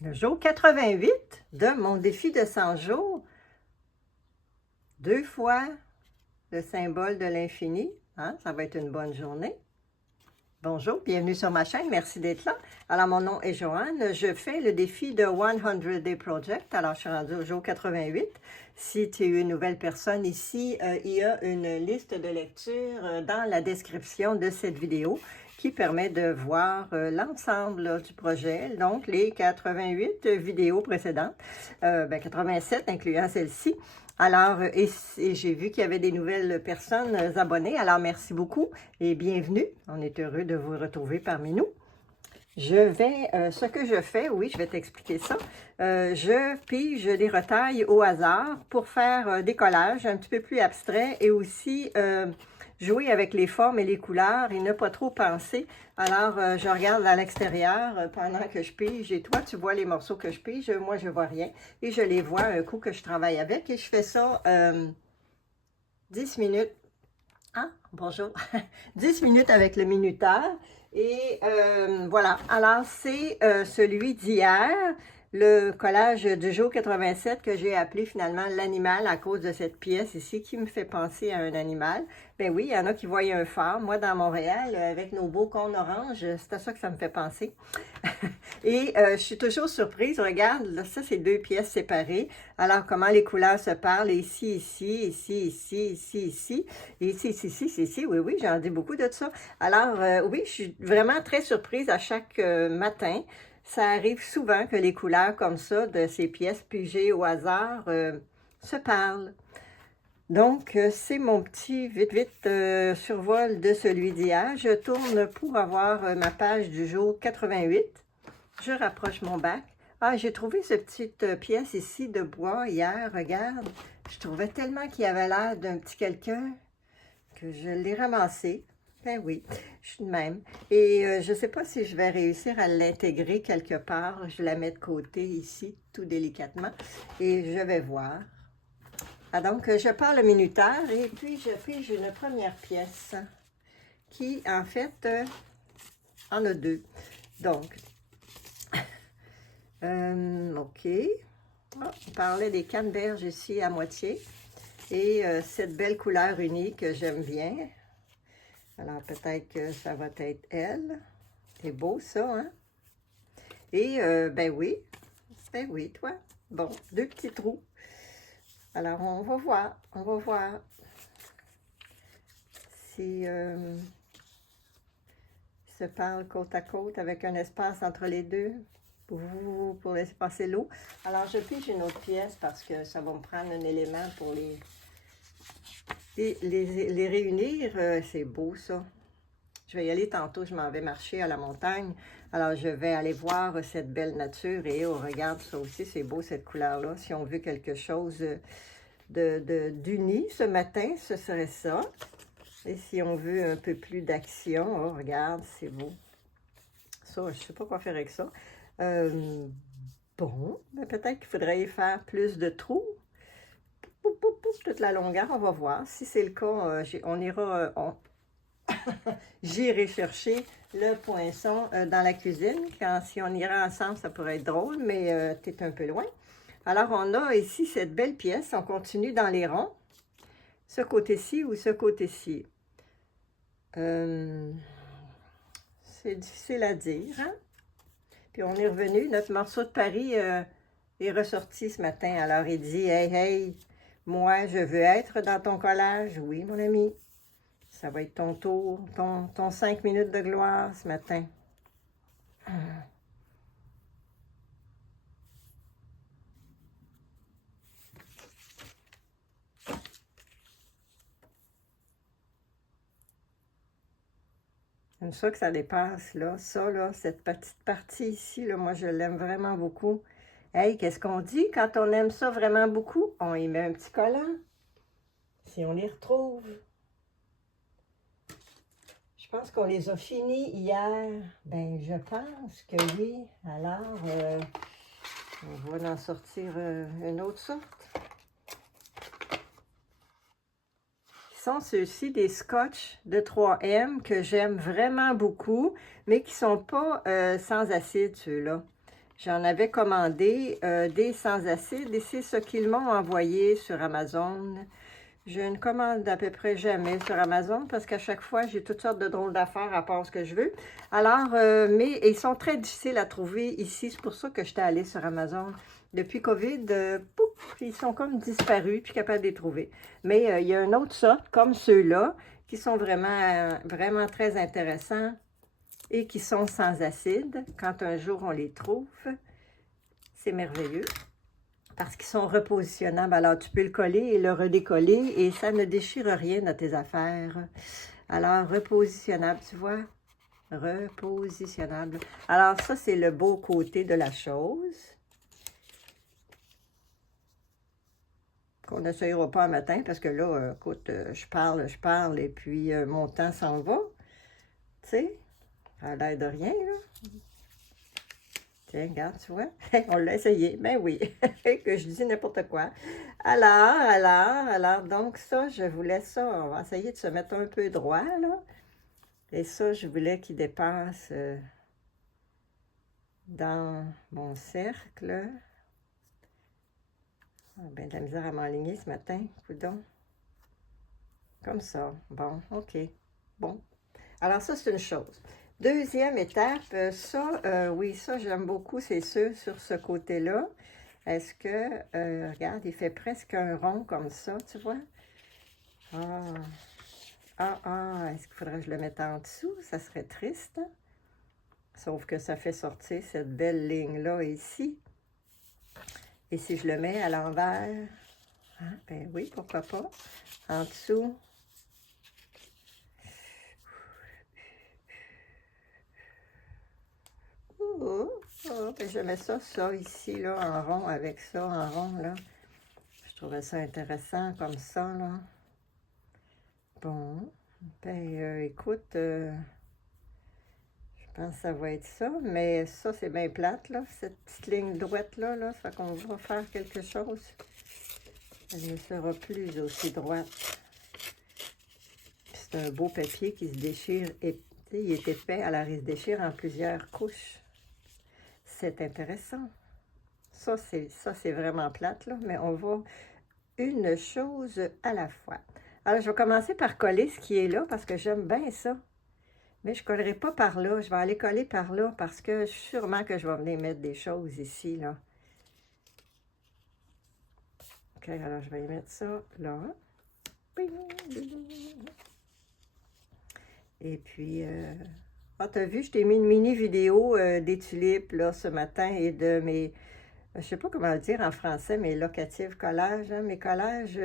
Le jour 88 de mon défi de 100 jours. 2 fois le symbole de l'infini. Hein? Ça va être une bonne journée. Bonjour, bienvenue sur ma chaîne, merci d'être là. Alors, mon nom est Joanne, je fais le défi de 100 Day Project. Alors, je suis rendue au jour 88. Si tu es une nouvelle personne ici, il y a une liste de lecture dans la description de cette vidéo qui permet de voir l'ensemble du projet, donc les 88 vidéos précédentes, 87 incluant celle-ci. Alors, et j'ai vu qu'il y avait des nouvelles personnes abonnées, alors merci beaucoup et bienvenue. On est heureux de vous retrouver parmi nous. Ce que je fais, oui, je vais t'expliquer ça. Je pige des retailles au hasard pour faire des collages un petit peu plus abstraits et aussi jouer avec les formes et les couleurs et ne pas trop penser. Alors, je regarde à l'extérieur pendant que je pige et toi, tu vois les morceaux que je pige, moi, je vois rien. Et je les vois un coup que je travaille avec et je fais ça 10 minutes. Ah, bonjour. 10 minutes avec le minuteur. Et voilà, alors c'est celui d'hier, le collage du jour 87 que j'ai appelé finalement l'animal à cause de cette pièce ici qui me fait penser à un animal. Ben oui, il y en a qui voient un phare. Moi, dans Montréal, avec nos beaux cônes oranges, c'est à ça que ça me fait penser. Et je suis toujours surprise, regarde, là, ça c'est 2 pièces séparées. Alors, comment les couleurs se parlent, ici, ici, ici, ici, ici, ici, ici, ici, ici, ici, oui, oui, j'en dis beaucoup de ça. Alors, oui, je suis vraiment très surprise à chaque matin. Ça arrive souvent que les couleurs comme ça, de ces pièces pigées au hasard, se parlent. Donc, c'est mon petit vite survol de celui d'hier. Je tourne pour avoir ma page du jour 88. Je rapproche mon bac. Ah, j'ai trouvé cette petite pièce ici de bois hier, regarde. Je trouvais tellement qu'il avait l'air d'un petit quelqu'un que je l'ai ramassé. Ben oui, je suis de même. Et je ne sais pas si je vais réussir à l'intégrer quelque part. Je la mets de côté ici, tout délicatement. Et je vais voir. Ah, donc, je pars le minuteur et puis je pige une première pièce qui, en fait, en a 2. Donc, OK. Ah, on parlait des canneberges ici à moitié. Et cette belle couleur unie que j'aime bien. Alors, peut-être que ça va être elle. C'est beau, ça, hein? Et, ben oui, toi. Bon, 2 petits trous. Alors, on va voir si se parlent côte à côte avec un espace entre les deux pour laisser passer l'eau. Alors, je pige une autre pièce parce que ça va me prendre un élément pour les réunir. C'est beau, ça. Je vais y aller tantôt, je m'en vais marcher à la montagne. Alors, je vais aller voir cette belle nature et oh, regarde, ça aussi, c'est beau, cette couleur-là. Si on veut quelque chose d'uni ce matin, ce serait ça. Et si on veut un peu plus d'action, oh, regarde, c'est beau. Ça, je ne sais pas quoi faire avec ça. Bon, ben peut-être qu'il faudrait y faire plus de trous. Toute la longueur, on va voir. Si c'est le cas, on ira... J'irai chercher le poinçon dans la cuisine. Si on ira ensemble, ça pourrait être drôle, mais tu es un peu loin. Alors, on a ici cette belle pièce. On continue dans les ronds. Ce côté-ci ou ce côté-ci. C'est difficile à dire, hein? Puis on est revenu. Notre morceau de Paris est ressorti ce matin. Alors, il dit, « Hey, hey, moi, je veux être dans ton collage. » Oui, mon ami. Ça va être ton tour, ton 5 minutes de gloire ce matin. J'aime ça que ça dépasse, là. Ça, là, cette petite partie ici, là, moi, je l'aime vraiment beaucoup. Hey, qu'est-ce qu'on dit quand on aime ça vraiment beaucoup? On y met un petit collant. Si on les retrouve. Je pense qu'on les a finis hier. Ben, je pense que oui. Alors, on va en sortir une autre sorte. Sont ceux-ci des scotch de 3M que j'aime vraiment beaucoup, mais qui ne sont pas sans acide, ceux-là. J'en avais commandé des sans acide et c'est ce qu'ils m'ont envoyé sur Amazon. Je ne commande à peu près jamais sur Amazon parce qu'à chaque fois, j'ai toutes sortes de drôles d'affaires à part ce que je veux. Alors, mais ils sont très difficiles à trouver ici. C'est pour ça que j'étais allée sur Amazon. Depuis COVID, pouf, ils sont comme disparus, puis capable de les trouver. Mais il y a une autre sorte, comme ceux-là, qui sont vraiment très intéressants et qui sont sans acide. Quand un jour on les trouve, c'est merveilleux. Parce qu'ils sont repositionnables. Alors, tu peux le coller et le redécoller et ça ne déchire rien dans tes affaires. Alors, repositionnable, tu vois? Repositionnable. Alors, ça, c'est le beau côté de la chose. Qu'on n'essayera pas un matin parce que là, écoute, je parle et puis mon temps s'en va. Tu sais, ça a l'air de rien, là. Tiens, regarde, tu vois, on l'a essayé. Ben oui, que je dis n'importe quoi. Alors, donc ça, je voulais ça. On va essayer de se mettre un peu droit, là. Et ça, je voulais qu'il dépasse dans mon cercle. Ah, ben de la misère à m'enligner ce matin, coudonc. Comme ça. Bon, OK. Bon. Alors ça, c'est une chose. Deuxième étape, oui, ça, j'aime beaucoup, c'est sûr, sur ce côté-là. Est-ce que, regarde, il fait presque un rond comme ça, tu vois? Est-ce qu'il faudrait que je le mette en dessous? Ça serait triste. Sauf que ça fait sortir cette belle ligne-là ici. Et si je le mets à l'envers, ben oui, pourquoi pas. En dessous. Ben je mets ça ici, là, en rond, avec ça, en rond, là. Je trouvais ça intéressant comme ça, là. Bon, ben écoute, je pense que ça va être ça, mais ça, c'est bien plate, là, cette petite ligne droite-là, là, ça fait qu'on va faire quelque chose. Elle ne sera plus aussi droite. C'est un beau papier qui se déchire, et il est épais, alors il se déchire en plusieurs couches. C'est intéressant. Ça, c'est vraiment plate, là, mais on va une chose à la fois. Alors, je vais commencer par coller ce qui est là, parce que j'aime bien ça. Mais je ne collerai pas par là. Je vais aller coller par là, parce que sûrement que je vais venir mettre des choses ici, là. OK, alors je vais y mettre ça là. Et puis, tu as vu, je t'ai mis une mini vidéo des tulipes, là, ce matin, et de mes... Je sais pas comment le dire en français, mes locatives collages, hein, mes collages,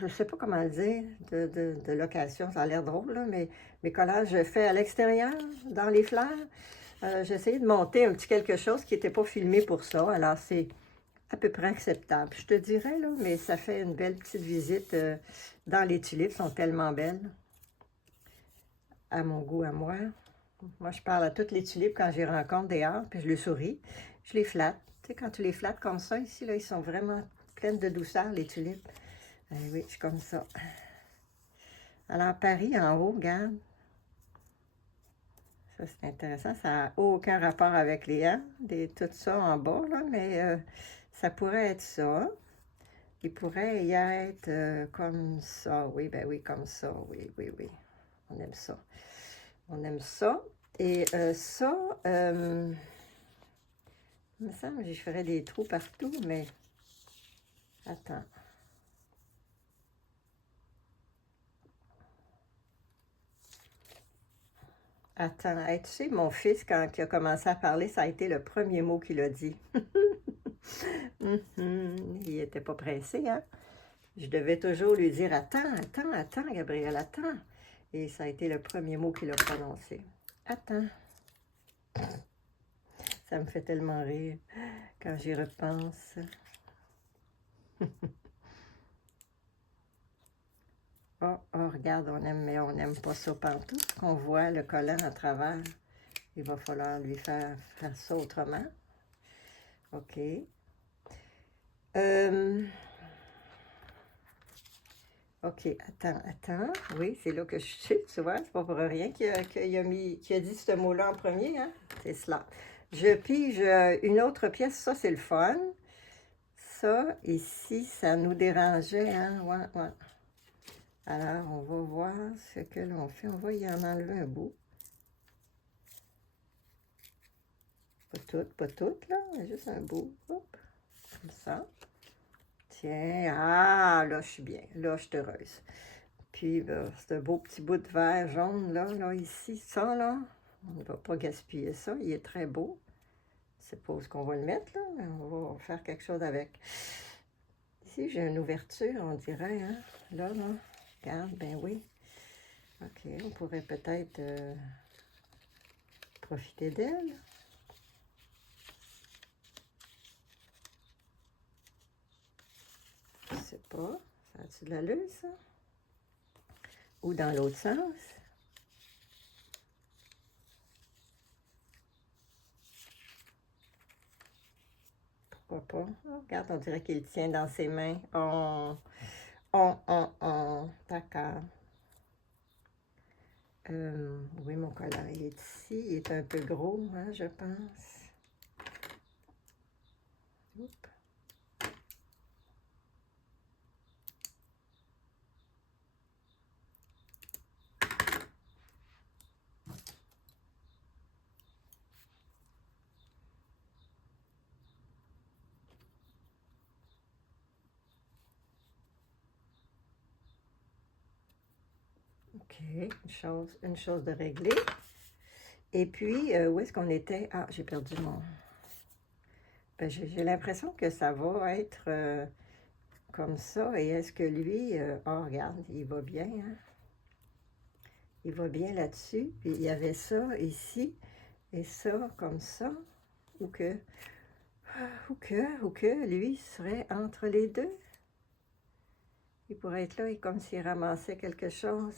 je sais pas comment le dire, de location, ça a l'air drôle, là, mais mes collages faits à l'extérieur, dans les fleurs. J'ai essayé de monter un petit quelque chose qui n'était pas filmé pour ça, alors c'est à peu près acceptable, je te dirais, là, mais ça fait une belle petite visite dans les tulipes, sont tellement belles, à mon goût, à moi. Moi, je parle à toutes les tulipes quand je les rencontre dehors, puis je les souris. Je les flatte. Tu sais, quand tu les flattes comme ça, ici, là, ils sont vraiment pleines de douceur, les tulipes. Oui, je suis comme ça. Alors, Paris, en haut, regarde. Ça, c'est intéressant. Ça n'a aucun rapport avec les ans, tout ça en bas, là, mais ça pourrait être ça. Il pourrait y être comme ça. Oui, ben oui, comme ça. Oui, oui, oui. On aime ça. On aime ça. Et ça, il me semble que je ferais des trous partout, mais attends. Attends, hey, tu sais, mon fils, quand il a commencé à parler, ça a été le premier mot qu'il a dit. Il n'était pas pressé, hein? Je devais toujours lui dire, attends, attends, attends, Gabriel, attends. Et ça a été le premier mot qu'il a prononcé. Attends. Ça me fait tellement rire quand j'y repense. Regarde, mais on n'aime pas ça partout. Qu'on voit le collant à travers. Il va falloir lui faire ça autrement. OK. OK, attends. Oui, c'est là que je suis, tu vois, c'est pas pour rien qu'il a dit ce mot-là en premier, hein? C'est cela. Je pige une autre pièce, ça c'est le fun. Ça, ici, ça nous dérangeait, hein? Ouais. Alors, on va voir ce que l'on fait. On va y en enlever un bout. Pas toutes, là, mais juste un bout. Hop, comme ça. Tiens, là, je suis bien. Là, je suis heureuse. Puis, c'est un beau petit bout de verre jaune, là, ici, ça, là. On ne va pas gaspiller ça. Il est très beau. Je sais pas où est-ce qu'on va le mettre, là, mais on va faire quelque chose avec. Ici, j'ai une ouverture, on dirait, hein. Là. Regarde, ben oui. OK, on pourrait peut-être profiter d'elle. Je sais pas. Ça a-tu de l'allure, ça? Ou dans l'autre sens? Pourquoi pas? Oh, regarde, on dirait qu'il tient dans ses mains. D'accord. Oui, mon collant, il est ici. Il est un peu gros, hein, je pense. Oups. OK, une chose de réglée. Et puis, où est-ce qu'on était? Ah, j'ai perdu mon... Ben, j'ai l'impression que ça va être comme ça. Et est-ce que lui... oh, regarde, il va bien, hein? Il va bien là-dessus. Puis il y avait ça ici et ça comme ça. Ou que lui serait entre les deux. Il pourrait être là et comme s'il ramassait quelque chose.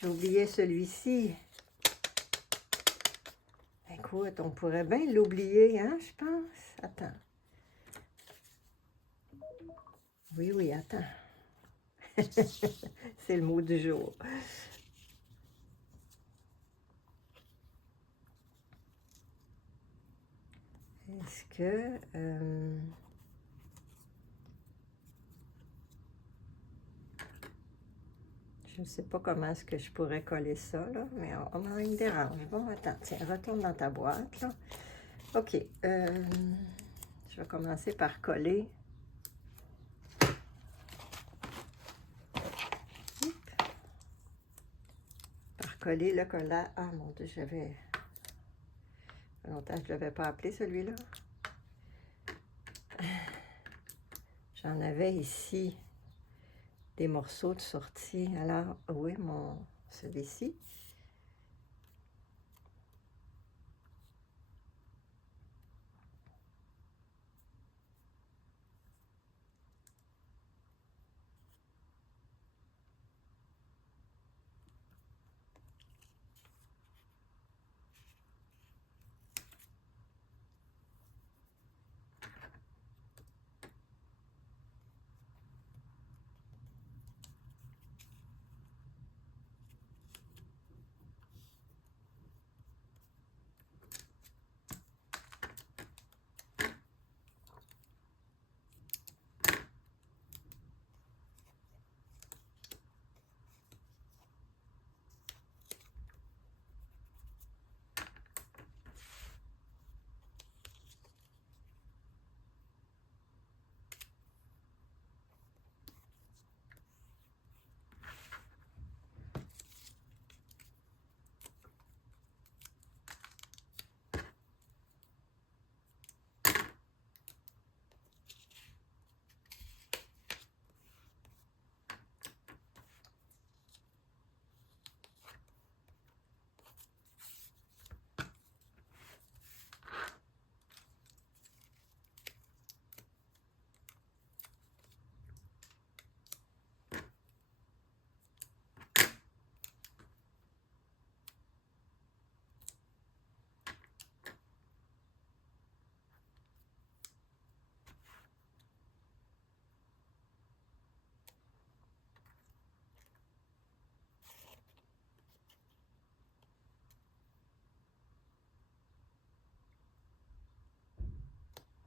J'ai oublié celui-ci. Écoute, on pourrait bien l'oublier, hein, je pense. Attends. Oui, attends. C'est le mot du jour. Est-ce que... je ne sais pas comment est-ce que je pourrais coller ça, là, mais il me dérange. Bon, attends, tiens, retourne dans ta boîte, là. OK. Je vais commencer par coller. Par coller le collant. Ah, mon Dieu, j'avais... longtemps que je ne l'avais pas appelé, celui-là. J'en avais ici des morceaux de sortie. Alors, oui, celui-ci.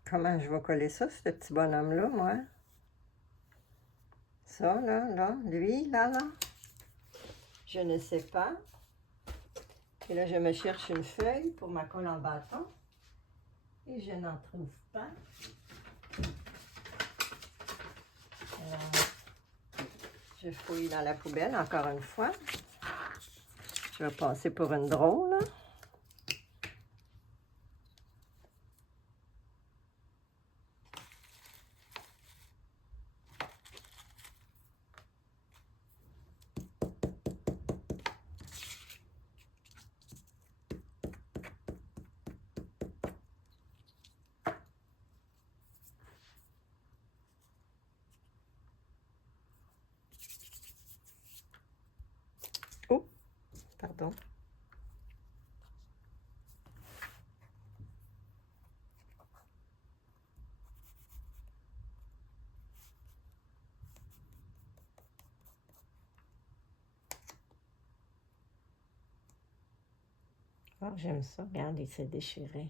Comment je vais coller ça, ce petit bonhomme-là, moi? Ça, là, lui, là. Je ne sais pas. Et là, je me cherche une feuille pour ma colle en bâton. Et je n'en trouve pas. Alors, je fouille dans la poubelle encore une fois. Je vais passer pour une drôle, là. Oh, pardon. Oh, j'aime ça. Regarde, il s'est déchiré.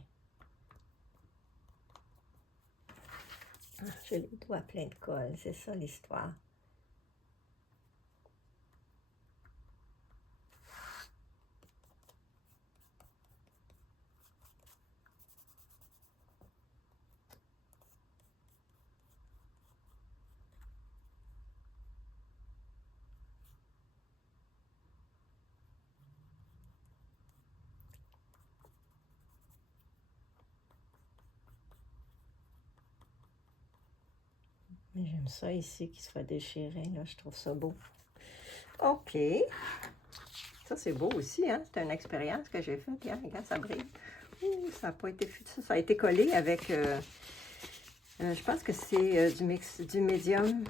Ah, j'ai les doigts pleins de colle. C'est ça l'histoire. Mais j'aime ça ici qu'il soit déchiré. Là, je trouve ça beau. OK. Ça, c'est beau aussi, hein? C'est une expérience que j'ai faite. Regarde, ça brille. Ouh, ça n'a pas été ça a été collé avec... je pense que c'est du médium.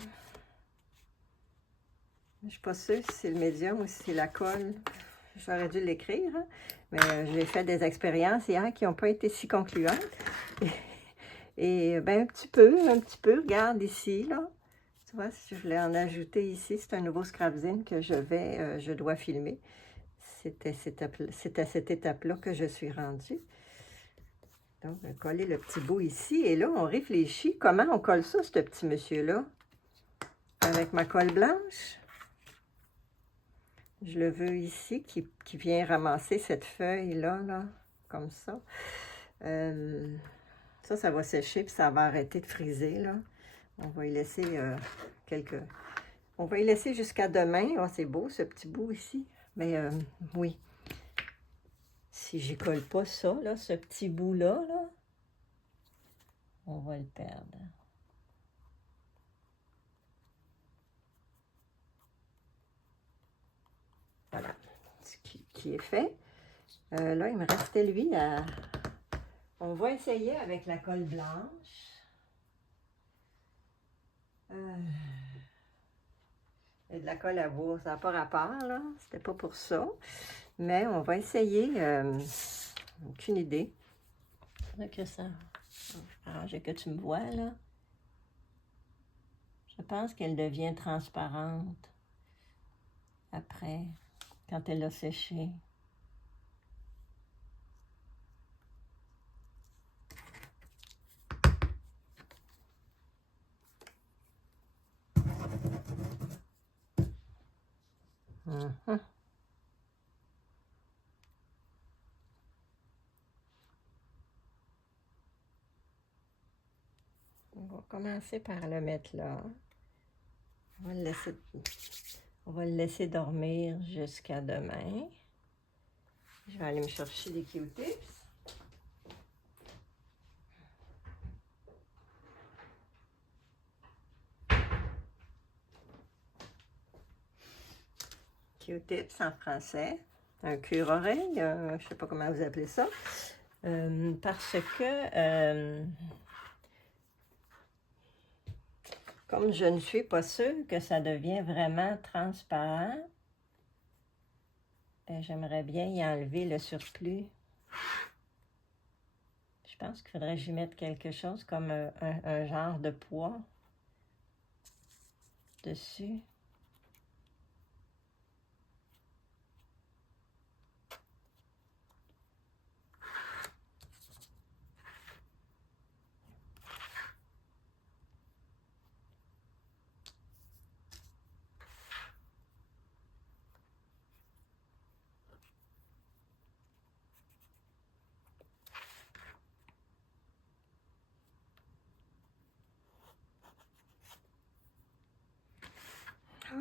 Je ne suis pas sûre si c'est le médium ou si c'est la colle. J'aurais dû l'écrire, hein? Mais j'ai fait des expériences hier qui n'ont pas été si concluantes. Et ben un petit peu, regarde ici, là. Tu vois, si je voulais en ajouter ici, c'est un nouveau scrapzine que je dois filmer. C'était à cette étape-là que je suis rendue. Donc, je vais coller le petit bout ici. Et là, on réfléchit comment on colle ça, ce petit monsieur-là. Avec ma colle blanche. Je le veux ici, qui vient ramasser cette feuille-là, là, comme ça. Ça va sécher, puis ça va arrêter de friser, là. On va y laisser On va y laisser jusqu'à demain. Oh, c'est beau, ce petit bout ici. Mais oui. Si j'y colle pas ça, là, ce petit bout-là, là, on va le perdre. Voilà, ce qui est fait. Là, il me restait, lui, à... On va essayer avec la colle blanche. Et de la colle à bois, ça n'a pas rapport, là. C'était pas pour ça. Mais on va essayer. Aucune idée. Faudrait que ça... arranger que tu me vois, là. Je pense qu'elle devient transparente après, quand elle a séché. Mhm. On va commencer par le mettre là. On va le laisser dormir jusqu'à demain. Je vais aller me chercher des Q-tips. Q-tips en français. Un cure-oreille, je ne sais pas comment vous appelez ça. Parce que... comme je ne suis pas sûre que ça devient vraiment transparent, j'aimerais bien y enlever le surplus. Je pense qu'il faudrait que j'y mette quelque chose comme un genre de poids dessus.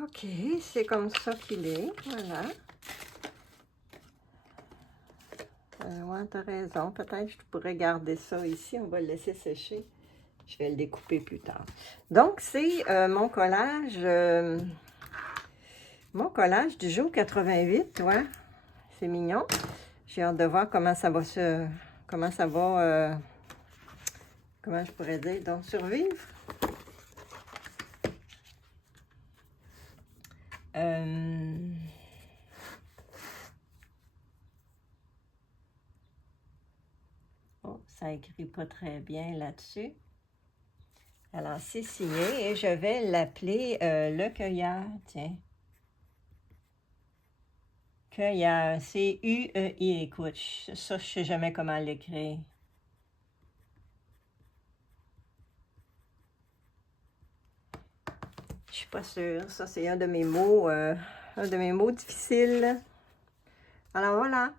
OK, c'est comme ça qu'il est. Voilà. Ouais, t'as raison. Peut-être que je pourrais garder ça ici. On va le laisser sécher. Je vais le découper plus tard. Donc, c'est mon collage du jour 88. Ouais, c'est mignon. J'ai hâte de voir comment ça va comment je pourrais dire, donc survivre. Oh, ça écrit pas très bien là-dessus. Alors, c'est signé et je vais l'appeler le cueilleur, tiens. Cueilleur, c'est U-E-I, écoute, ça, je sais jamais comment l'écrire. Je suis pas sûre, ça c'est un de mes mots difficiles. Alors voilà.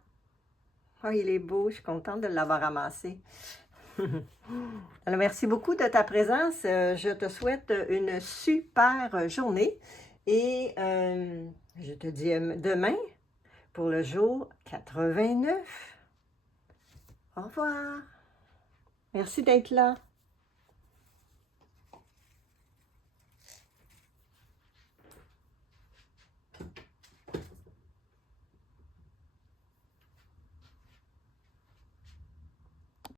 Oh, il est beau, je suis contente de l'avoir ramassé. Alors, merci beaucoup de ta présence. Je te souhaite une super journée et je te dis demain pour le jour 89. Au revoir. Merci d'être là.